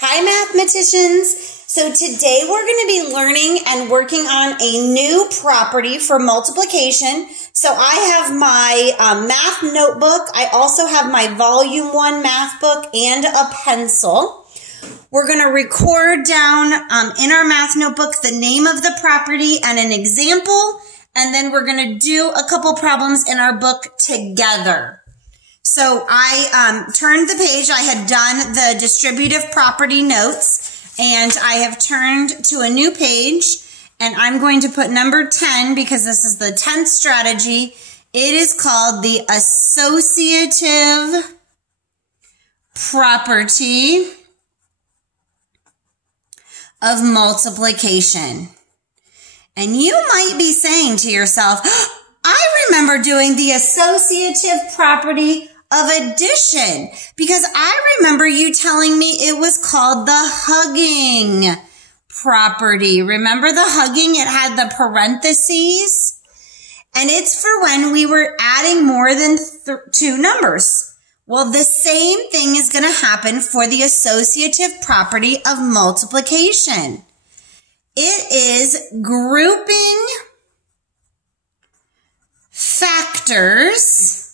Hi mathematicians! So today we're going to be learning and working on a new property for multiplication. So I have my math notebook. I also have my volume 1 math book and a pencil. We're going to record down in our math notebook the name of the property and an example, and then we're going to do a couple problems in our book together. So I turned the page. I had done the distributive property notes, and I have turned to a new page, and I'm going to put number 10 because this is the 10th strategy. It is called the associative property of multiplication. And you might be saying to yourself, I remember doing the associative property of addition because I remember you telling me it was called the hugging property. Remember the hugging? It had the parentheses, and it's for when we were adding more than two numbers. Well, the same thing is going to happen for the associative property of multiplication. It is grouping factors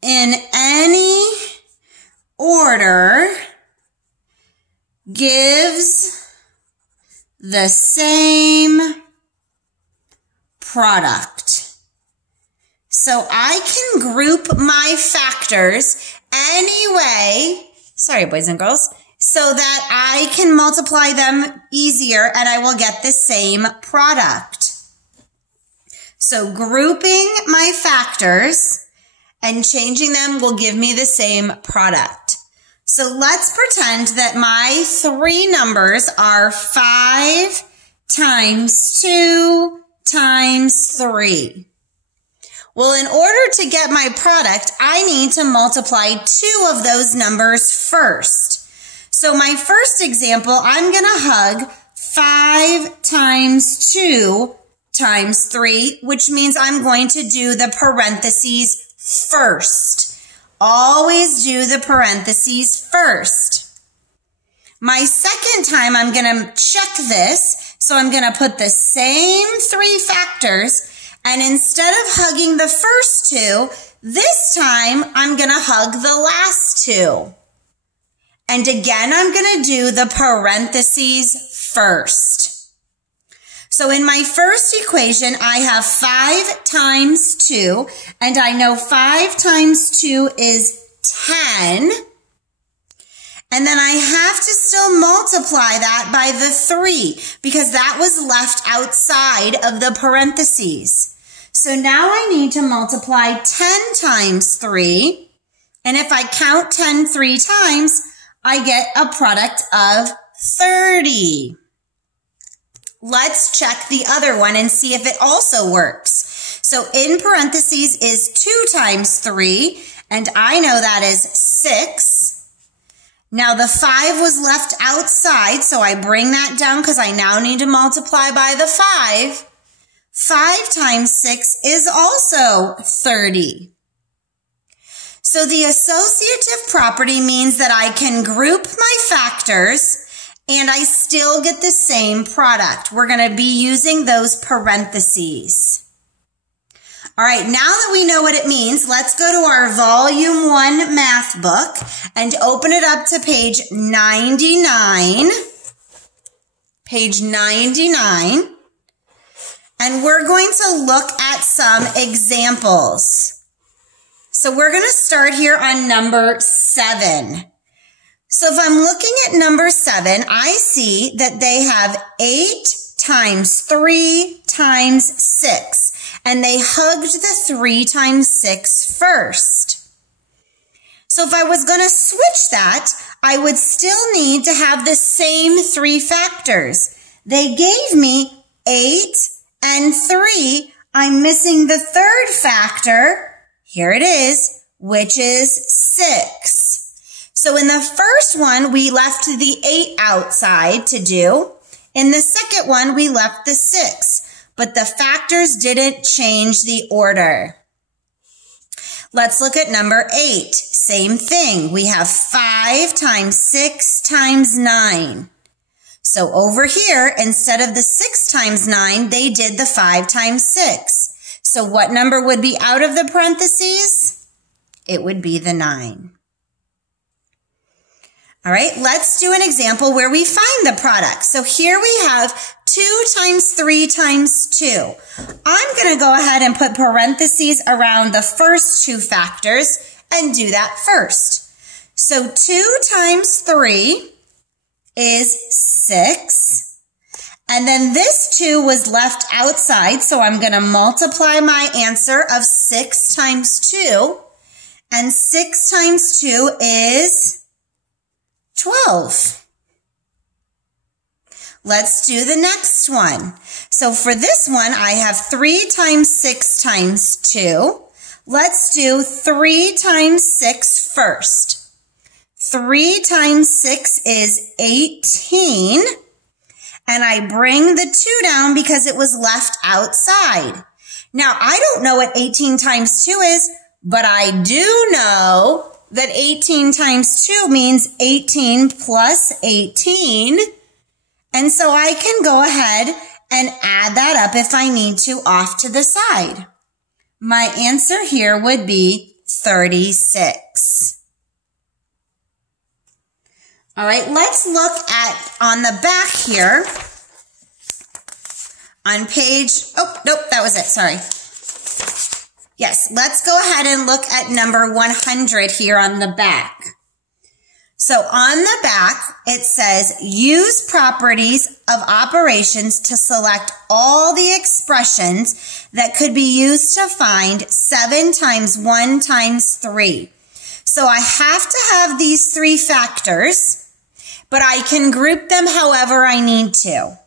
in any order gives the same product. So I can group my factors any way, sorry boys and girls, so that I can multiply them easier and I will get the same product. So grouping my factors and changing them will give me the same product. So let's pretend that my three numbers are 5 times 2 times 3. Well, in order to get my product, I need to multiply two of those numbers first. So my first example, I'm going to hug 5 times 2 times 3, which means I'm going to do the parentheses first. Always do the parentheses first. My second time, I'm going to check this. So I'm going to put the same three factors, and instead of hugging the first two, this time I'm going to hug the last two. And again, I'm going to do the parentheses first. So in my first equation, I have 5 times 2, and I know 5 times 2 is 10. And then I have to still multiply that by the 3 because that was left outside of the parentheses. So now I need to multiply 10 times 3. And if I count 10 3 times, I get a product of 30. Let's check the other one and see if it also works. So in parentheses is 2 times 3, and I know that is 6. Now the 5 was left outside, so I bring that down because I now need to multiply by the 5. 5 times 6 is also 30. So the associative property means that I can group my factors and I still get the same product. We're going to be using those parentheses. All right, now that we know what it means, let's go to our volume 1 math book and open it up to page 99. Page 99. And we're going to look at some examples. So we're going to start here on number 7. So if I'm looking at number 7, I see that they have 8 times 3 times 6, and they hugged the 3 times 6 first. So if I was going to switch that, I would still need to have the same three factors. They gave me 8 and 3. I'm missing the third factor. Here it is, which is 6. So in the first one, we left the 8 outside to do. In the second one, we left the 6, but the factors didn't change the order. Let's look at number 8. Same thing. We have 5 times 6 times 9. So over here, instead of the 6 times 9, they did the 5 times 6. So what number would be out of the parentheses? It would be the 9. All right, let's do an example where we find the product. So here we have 2 times 3 times 2. I'm going to go ahead and put parentheses around the first 2 factors and do that first. So 2 times 3 is 6. And then this 2 was left outside, so I'm going to multiply my answer of 6 times 2. And 6 times 2 is 12. Let's do the next one. So for this one, I have 3 times 6 times 2. Let's do 3 times 6 first. 3 times 6 is 18. And I bring the 2 down because it was left outside. Now, I don't know what 18 times 2 is, but I do know that 18 times 2 means 18 plus 18. And so I can go ahead and add that up if I need to off to the side. My answer here would be 36. All right, let's look at on the back here on page, oh, nope, that was it, sorry. Yes, let's go ahead and look at number 100 here on the back. So on the back, it says, use properties of operations to select all the expressions that could be used to find 7 times 1 times 3. So I have to have these 3 factors, but I can group them however I need to.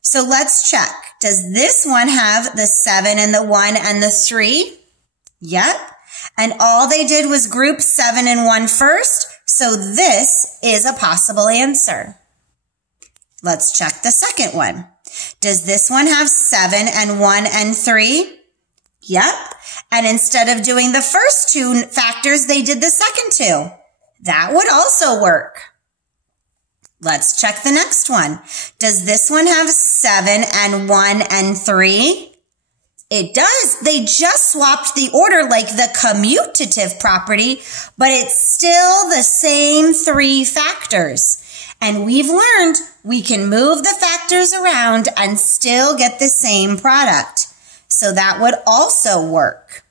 So let's check. Does this one have the 7 and the 1 and the 3? Yep. And all they did was group 7 and 1 first. So this is a possible answer. Let's check the second one. Does this one have 7 and 1 and 3? Yep. And instead of doing the first 2 factors, they did the second 2. That would also work. Let's check the next one. Does this one have 7 and 1 and 3? It does. They just swapped the order like the commutative property, but it's still the same 3 factors. And we've learned we can move the factors around and still get the same product. So that would also work.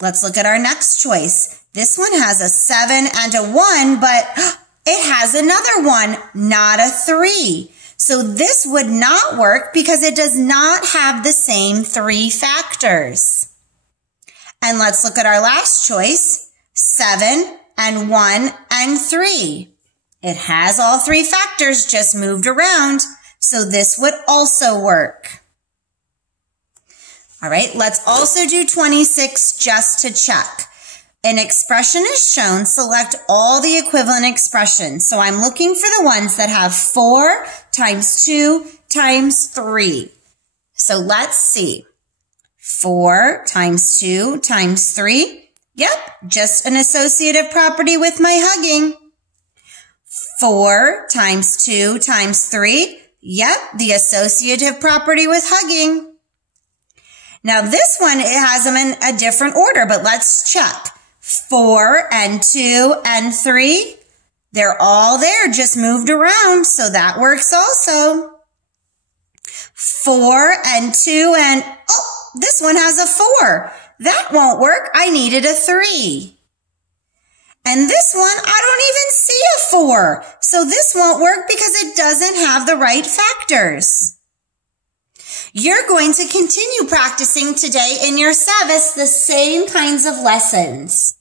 Let's look at our next choice. This one has a 7 and a 1, but it has another 1, not a 3. So this would not work because it does not have the same 3 factors. And let's look at our last choice, 7 and 1 and 3. It has all 3 factors just moved around, so this would also work. All right, let's also do 26 just to check. An expression is shown, select all the equivalent expressions. So I'm looking for the ones that have 4 times 2 times 3. So let's see. 4 times 2 times 3. Yep, just an associative property with my hugging. 4 times 2 times 3. Yep, the associative property with hugging. Now this one, it has them in a different order, but let's check. 4 and 2 and 3, they're all there, just moved around, so that works also. 4 and 2 and, oh, this one has a 4. That won't work. I needed a 3. And this one, I don't even see a 4. So this won't work because it doesn't have the right factors. You're going to continue practicing today in your Savas the same kinds of lessons.